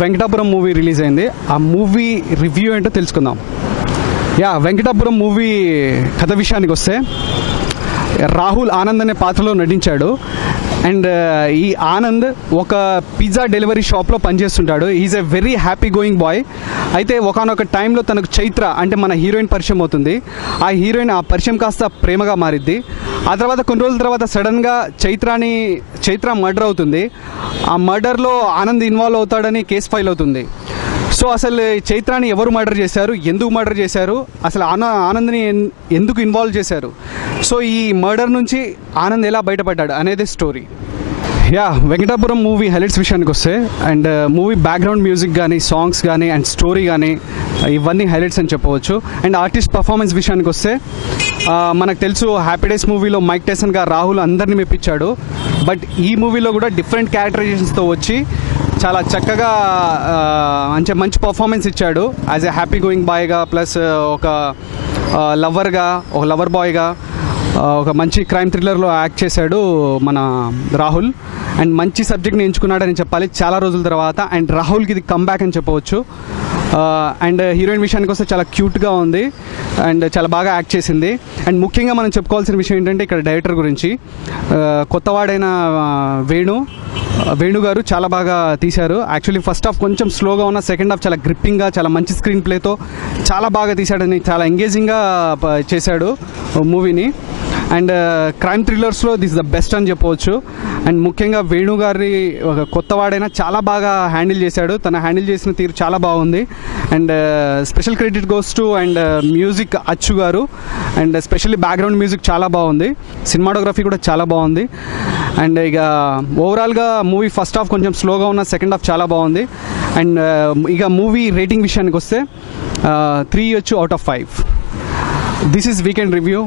Venkatapuram movie release అయింది. ఆ movie review ఏంటో తెలుసుకుందాం. వెంకటాపురం మూవీ కథ విషయానికి వస్తే, రాహుల్ ఆనంద్ అనే పాత్రలో నటించాడు. అండ్ ఈ ఆనంద్ ఒక పిజ్జా డెలివరీ షాప్లో పనిచేస్తుంటాడు. Is a very happy going boy. అయితే ఒకనొక టైంలో తనకు చైత్ర అంటే మన హీరోయిన్ పరిచయం అవుతుంది. ఆ హీరోయిన్ ఆ పరిచయం కాస్త ప్రేమగా మారిద్ది. ఆ తర్వాత కొన్ని రోజుల తర్వాత సడన్గా చైత్ర మర్డర్ అవుతుంది. ఆ మర్డర్లో ఆనంద్ ఇన్వాల్వ్ అవుతాడని కేసు ఫైల్ అవుతుంది. సో అసలు చైత్రాని ఎవరు మర్డర్ చేశారు, ఎందుకు మర్డర్ చేశారు, అసలు ఆనంద్ని ఎందుకు ఇన్వాల్వ్ చేశారు, సో ఈ మర్డర్ నుంచి ఆనంద్ ఎలా బయటపడ్డాడు అనేది స్టోరీ. వెంకటాపురం మూవీ హైలైట్స్ విషయానికి వస్తే, అండ్ మూవీ బ్యాక్గ్రౌండ్ మ్యూజిక్ కానీ, సాంగ్స్ కానీ, అండ్ స్టోరీ కానీ, ఇవన్నీ హైలైట్స్ అని చెప్పవచ్చు. అండ్ ఆర్టిస్ట్ పర్ఫార్మెన్స్ విషయానికి వస్తే, మనకు తెలుసు హ్యాపీ డేస్ మూవీలో మైక్ టైసన్ గా రాహుల్ అందరినీ మెప్పించాడు. బట్ ఈ మూవీలో కూడా డిఫరెంట్ క్యారెక్టరైజేషన్స్తో వచ్చి చాలా చక్కగా మంచి పర్ఫార్మెన్స్ ఇచ్చాడు. యాజ్ ఎ హ్యాపీ గోయింగ్ బాయ్గా, ప్లస్ ఒక లవర్ బాయ్గా, ఒక మంచి క్రైమ్ థ్రిల్లర్లో యాక్ట్ చేశాడు మన రాహుల్. అండ్ మంచి సబ్జెక్ట్ని ఎంచుకున్నాడని చెప్పాలి చాలా రోజుల తర్వాత. అండ్ రాహుల్కి ఇది కమ్బ్యాక్ అని చెప్పవచ్చు. అండ్ హీరోయిన్ విషయానికి వస్తే చాలా క్యూట్గా ఉంది అండ్ చాలా బాగా యాక్ట్ చేసింది. అండ్ ముఖ్యంగా మనం చెప్పుకోవాల్సిన విషయం ఏంటంటే, ఇక్కడ డైరెక్టర్ గురించి, కొత్తవాడైన వేణు గారు చాలా బాగా తీశారు. యాక్చువల్లీ ఫస్ట్ హాఫ్ కొంచెం స్లోగా ఉన్న, సెకండ్ హాఫ్ చాలా గ్రిప్పింగ్గా, చాలా మంచి స్క్రీన్ ప్లేతో చాలా బాగా తీశాడని, చాలా ఎంగేజింగ్గా చేశాడు మూవీని. అండ్ క్రైమ్ థ్రిల్లర్స్లో దిస్ ద బెస్ట్ అని చెప్పవచ్చు. అండ్ ముఖ్యంగా వేణు గారి కొత్తవాడైనా చాలా బాగా హ్యాండిల్ చేశాడు. తన హ్యాండిల్ చేసిన తీరు చాలా బాగుంది. And special credit goes to and music అచ్చు గారు. అండ్ స్పెషల్లీ బ్యాక్గ్రౌండ్ మ్యూజిక్ చాలా బాగుంది. సినిమాటోగ్రఫీ కూడా చాలా బాగుంది. అండ్ ఇక ఓవరాల్గా మూవీ ఫస్ట్ హాఫ్ కొంచెం స్లోగా ఉన్న, సెకండ్ హాఫ్ చాలా బాగుంది. అండ్ ఇక మూవీ రేటింగ్ విషయానికి వస్తే 3 ఇవ్వచ్చు out of 5. This is weekend review.